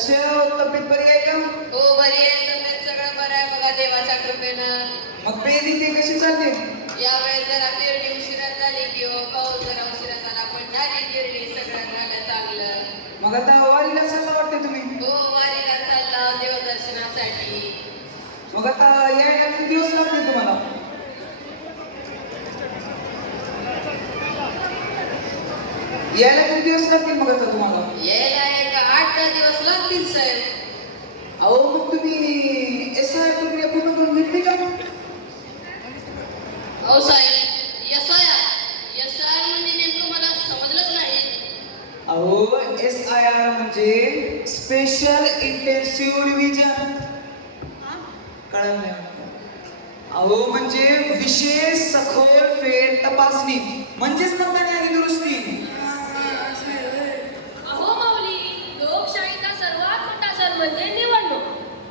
कसे आहोत? तब्येत बरी आहे का? हो बरी आहे तब्येत सगळं बरं आहे बघा देवाच्या कृपेनं. मग पेरणी ते कशी चालते? यावेळेस जरा पेरणी उशिरा झाली किंवा पाऊस जरा उशिरा झाला पण झाली पेरणी सगळं झालं चांगलं. मग आता वारीला चालला वाटतं तुम्ही? हो वारीला चालला देवदर्शनासाठी. मग आता यायला किती दिवस लागतील तुम्हाला? यायला किती दिवस लागतील मग आता तुम्हाला? यायला एक 8-10 दिवस लागतील साहेब. अहो मग तुम्ही SIR प्रक्रिया पूर्ण करून घेतली का? हो साहेब एसआय म्हणजे नेमकं मला समजलंच नाही. अहो SIR म्हणजे स्पेशल इंटेन्सिव्ह रिव्हिजन. कळलं नाही? अहो म्हणजे विशेष सखोल फेर तपासणी म्हणजेच मतदान यादी दुरुस्ती. अहो माऊली, लोकशाहीचा सर्वात मोठा सण म्हणजे निवडणूक.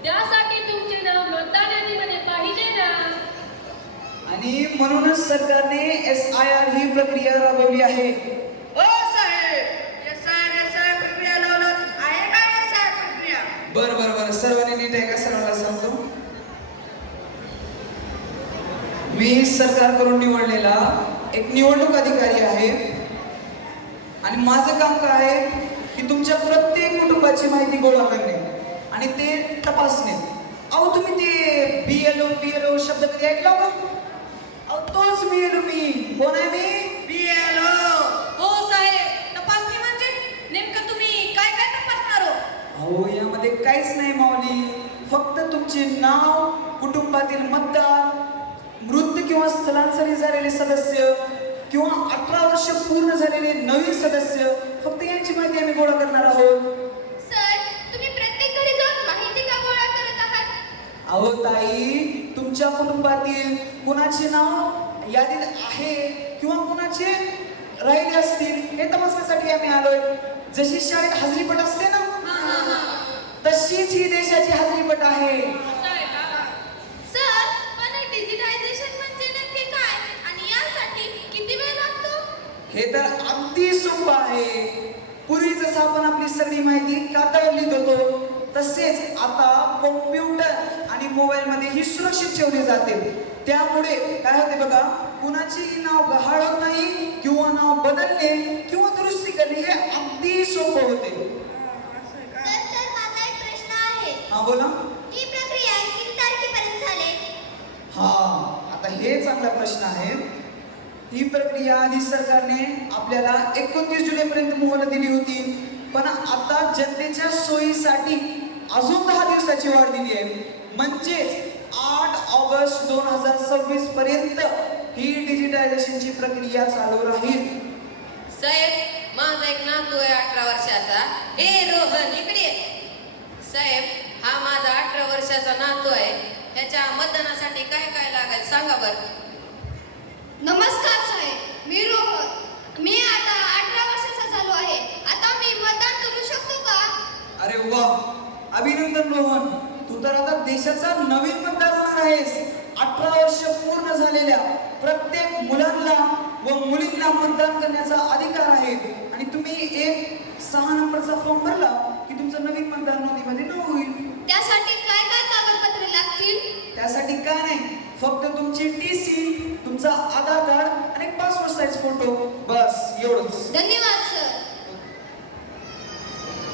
त्यासाठी तुमचे नाव मतदान यादीमध्ये पाहिजे ना. आणि म्हणूनच सरकारने SIR ही प्रक्रिया राबवली आहे. ओ साहेब एसआय प्रक्रिया लावलं आहे का एसआय प्रक्रिया? बरं सर्वांनी नीट आहे का? सर्वांना सांगतो. मी सरकारकडून निवडलेला एक निवडणूक अधिकारी आहे आणि माझं काम काय आहे की तुमच्या प्रत्येक कुटुंबाची माहिती गोळा करणे आणि ते तपासणे. अहो तुम्ही ते BLO शब्द कधी ऐकला का? अहो तोच BLO मी. कोण आहे मी? BLO. हो साहेब तपासणी म्हणजे नेमकं तुम्ही काय काय तपासणार हो? अहो यामध्ये काहीच नाही माऊली, फक्त तुमचे नाव, कुटुंबातील मतदार, मृत किंवा स्थलांतरित झालेले सदस्य किंवा 18 वर्ष पूर्ण झालेले नवीन सदस्य, फक्त यांची माहिती आम्ही गोळा करणार आहोत. सर, तुम्ही प्रत्येक घरी जाऊन माहिती का गोळा करत आहात? अहो ताई, तुमच्या कुटुंबातील कुणाचे नाव यादीत आहे किंवा कुणाचे राहिले असतील हे तपासण्यासाठी आम्ही आलोय. जशी शाळेत हजेरीपट असते ना, तशीच ही देशाची हजेरीपट आहे. सर, पण डिजिटायझेशन म्हणजे नक्की काय आणि यासाठी किती वेळ लागतो? हे तर अगदी सोपं आहे. पूर्वी जसं आपण आपली सगळी माहिती कागदावर लिहित होतो, तसेच आता कॉम्प्युटर आणि मोबाईलमध्ये ही सुरक्षित ठेवली जाते. त्यामुळे काय होते बघा, कुणाचेही नाव गहाळ होत नाही किंवा नाव बदलणे किंवा दुरुस्ती करणे हे अगदी सोपं होते. सर, माझा एक प्रश्न आहे. हा बोला. ही प्रक्रिया किती तारखेपर्यंत चालेल? हा, आता हे चांगला प्रश्न आहे. ही प्रक्रिया आधी सरकारने आपल्याला 29 जुलैपर्यंत मुहलत दिली होती, पण आता जनतेच्या सोयीसाठी अजून 10 दिवसाची वाढ दिली आहे. म्हणजेच 8 ऑगस्ट 2026 पर्यंत ही डिजिटायझेशनची प्रक्रिया चालू राहील. साहेब माझा एक नातू आहे 18 वर्षाचा. हे रोहन इकडे ये. साहेब हा माझा 18 वर्षाचा नातू आहे. त्याच्या मतदानासाठी काय काय लागेल सांगा बरं. नमस्कार साहेब, मी रोहन. मी आता 18 वर्षाचा झालो आहे. आता मी मतदान करू शकतो का? अरे वा, अभिनंदन रोहन, तू तर आता देशाचा नवीन मतदार होणार आहेस. 18 वर्ष पूर्ण झालेल्या प्रत्येक मुलांना व मुलींना मतदान करण्याचा अधिकार आहे. आणि तुम्ही एक 6 नंबरचा फॉर्म भरला की तुमचं नवीन मतदार नोंदणीमध्ये नाव होईल. त्यासाठी काय काय कागदपत्रे लागतील? त्यासाठी काय नाही, फक्त तुमची TC, तुमचा आधार कार्ड आणि पासपोर्ट साईज फोटो, बस एवढंच. धन्यवाद सर.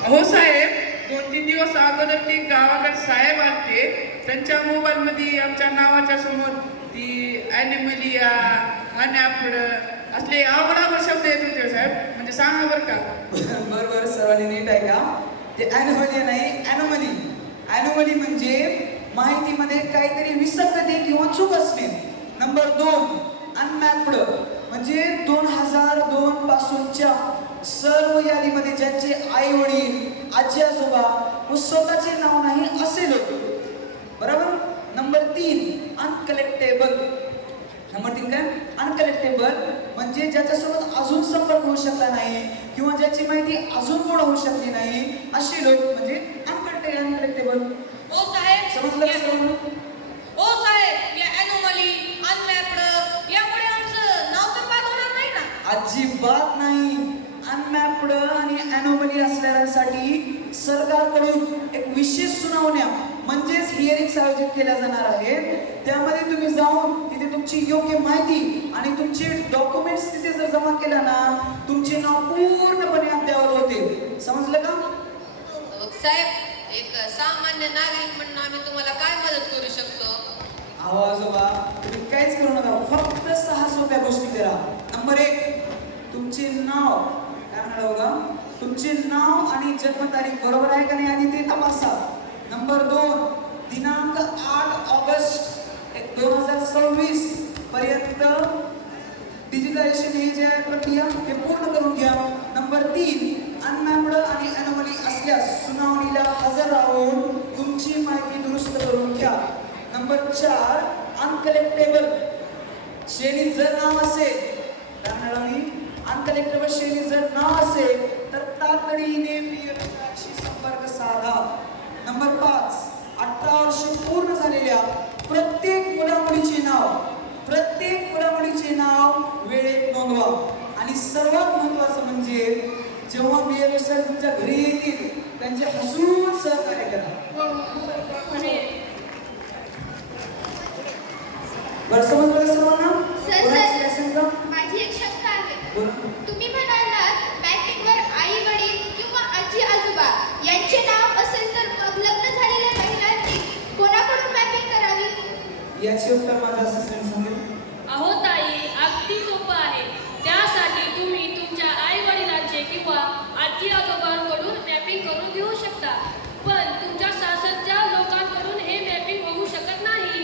हो साहेब 2-3 दिवस अगोदर ते गावाकडे साहेब आलते. त्यांच्या मोबाईल मध्ये आमच्या नावाच्या समोर ती ॲनिमलिया अनॅपड असले अवघड शब्द येत होते साहेब. म्हणजे सांगा बरं का. बरोबर, सर्वांनी नीट आहे का? ते ॲनोमली नाही, ॲनोमली. ॲनोमली म्हणजे माहितीमध्ये काहीतरी विसंगती किंवा चूक असणे. नंबर 2 अनमॅप्ड म्हणजे 2002 पासूनच्या सर्व यादीमध्ये ज्यांचे आई वडील, आजी आजोबा व स्वतःचे नाव नाही असे लोक. बरोबर. Number 3 uncollectible. नंबर 3 काय? अनकलेक्टेबल म्हणजे ज्याच्यासोबत अजून संपर्क होऊ शकला नाही किंवा ज्याची माहिती अजून गोळा होऊ शकली नाही असे लोक म्हणजे अनकलेक्टेबल. हो साहेब समजलं सर्वांना? हो साहेब या ॲनोमली अनमॅप्ड यामुळे आमचं नाव तर बाद होणार नाही ना? अजिबात नाही. अनमॅप्ड आणि अॅनोमली असलेल्यांसाठी सरकारकडून एक विशेष सुनावण्या म्हणजेच हिअरिंग्स आयोजित केल्या जाणार आहेत. त्यामध्ये तुम्ही जाऊन तिथे तुमची योग्य माहिती आणि तुमचे डॉक्युमेंट्स तिथे जर जमा केला ना, तुमचे नाव पूर्णपणे अद्ययावत होते. समजलं का? साहेब, एक सामान्य नागरिक म्हणून आम्ही तुम्हाला काय मदत करू शकतो? अहो आजोबा, तुम्ही काहीच करू नका, फक्त 6 सोप्या गोष्टी करा. नंबर 1, तुमचे नाव काय म्हणाला बघा, तुमचे नाव आणि जन्मतारीख बरोबर आहे का नाही आधी ते तपासा. नंबर 2, दिनांक 8 ऑगस्ट 2026 पर्यंत डिजिटलायझेशन ही जी आहे प्रक्रिया ते पूर्ण करून घ्या. नंबर 3, अनमॅप्ड आणि अॅनोमली असल्यास सुनावणीला हजर राहून तुमची माहिती दुरुस्त करून घ्या. नंबर 4, अनकलेक्टेबल श्रेणी जर नाव असेल, काय म्हणाला मी, अनकलेक्टेबल श्रेणी जर नाव असेल तर तातडीने पीएफशी संपर्क साधा. नंबर 5, 18 वर्ष पूर्ण झालेल्या प्रत्येक मुलामुलीचे नाव वेळेत नोंदवा. आणि सर्वात महत्त्वाचं म्हणजे जेव्हा BLO सर तुमच्या घरी येतील त्यांचे हसून सहकार्य करा. बरं समजलं का सर्वांना? सर, कोणाची असेल का? माझी एक शंका आहे. बोला. तुम्ही म्हणालात मॅपिंगवर आई वडील किंवा आजी आजोबा यांचे नाव असेल तर मग लग्न झालेल्या महिलांनी कोणाकडून मॅपिंग करावी? याचे उत्तर माझा असिस्टंट सांगेल. अहो ताई, अगदी सोपं आहे. त्यासाठी तुम्ही तुमच्या आई वडिलांचे किंवा आजी आजोबांकडून मॅपिंग करून घेऊ शकता, पण तुमच्या सासरच्या लोकांकडून हे मॅपिंग होऊ शकत नाही.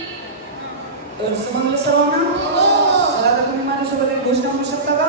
तर समजलं सर्वांना? चला, तर तुम्ही माझ्यासोबत एक घोषणा म्हणू शकता का?